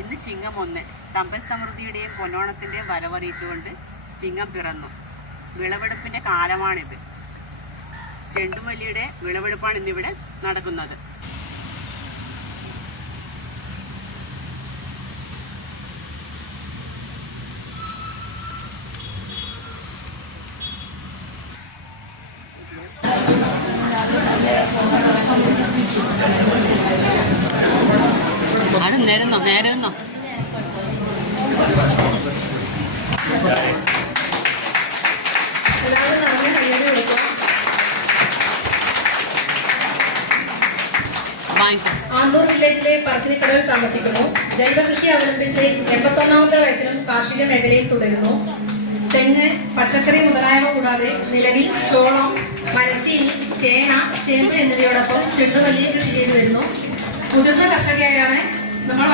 ഇന്ന് ചിങ്ങം 1 സമ്പൽ സമൃദ്ധിയുടെയും പൊന്നോണത്തിൻ്റെയും വരവറിയിച്ചുകൊണ്ട് ചിങ്ങം പിറന്നു. വിളവെടുപ്പിൻ്റെ കാലമാണിത്. ചെണ്ടുമല്ലിയുടെ വിളവെടുപ്പാണ് ഇന്നിവിടെ നടക്കുന്നത്. നേരുന്നോ നേരുന്നോ ആന്തൂർ വില്ലേജിലെ പറശ്ശിനിക്കടവിൽ താമസിക്കുന്നു. ജൈവകൃഷി അവലംബിച്ച് 81ാമത്തെ വയസ്സിലും കാർഷിക മേഖലയിൽ തുടരുന്നു. തെങ്ങ്, പച്ചക്കറി മുതലായവ കൂടാതെ നിലവിൽ ചോളം, മരച്ചീനി, ചേന, ചേമ്പ് എന്നിവയോടൊപ്പം ചെണ്ടുമല്ലി കൃഷി ചെയ്തു വരുന്നു. മുതിർന്ന കർഷകയായാണ് നമ്മൾ